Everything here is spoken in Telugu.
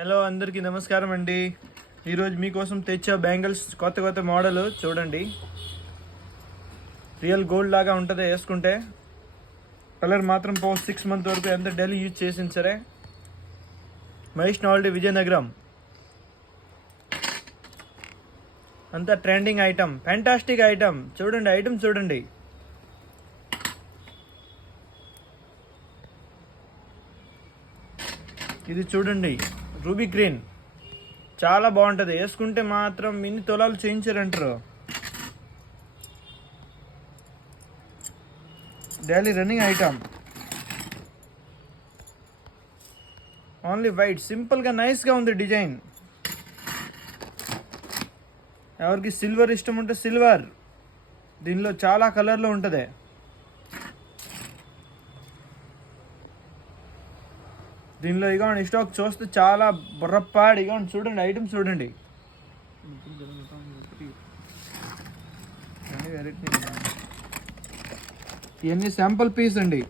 హలో అందరికీ నమస్కారం అండి. ఈరోజు మీకోసం తెచ్చా బ్యాంగిల్స్ కొత్త మోడల్ చూడండి. రియల్ గోల్డ్ లాగా ఉంటుంది వేసుకుంటే. కలర్ మాత్రం 6 మంత్ వరకు ఎంత డైలీ యూజ్ చేసింది సరే. మహేష్ నాల్డీ విజయనగరం అంతా ట్రెండింగ్ ఐటమ్, ఫ్యాంటాస్టిక్ ఐటమ్. చూడండి ఐటమ్ చూడండి. ఇది చూడండి రూబీ గ్రీన్, చాలా బాగుంటుంది వేసుకుంటే మాత్రం ఇన్ని తొలాలు చేయించారంటారు. Daily running item, only white, సింపుల్గా నైస్గా ఉంది డిజైన్. ఎవరికి సిల్వర్ ఇష్టం ఉంటే సిల్వర్, దీనిలో చాలా కలర్లో ఉంటుంది. దీనిలో ఇగోండి స్టాక్ చూస్తే చాలా బుర్రపాడు. ఇగోండి చూడండి ఐటమ్స్ చూడండి. ఇవన్నీ శాంపుల్ పీస్ అండి.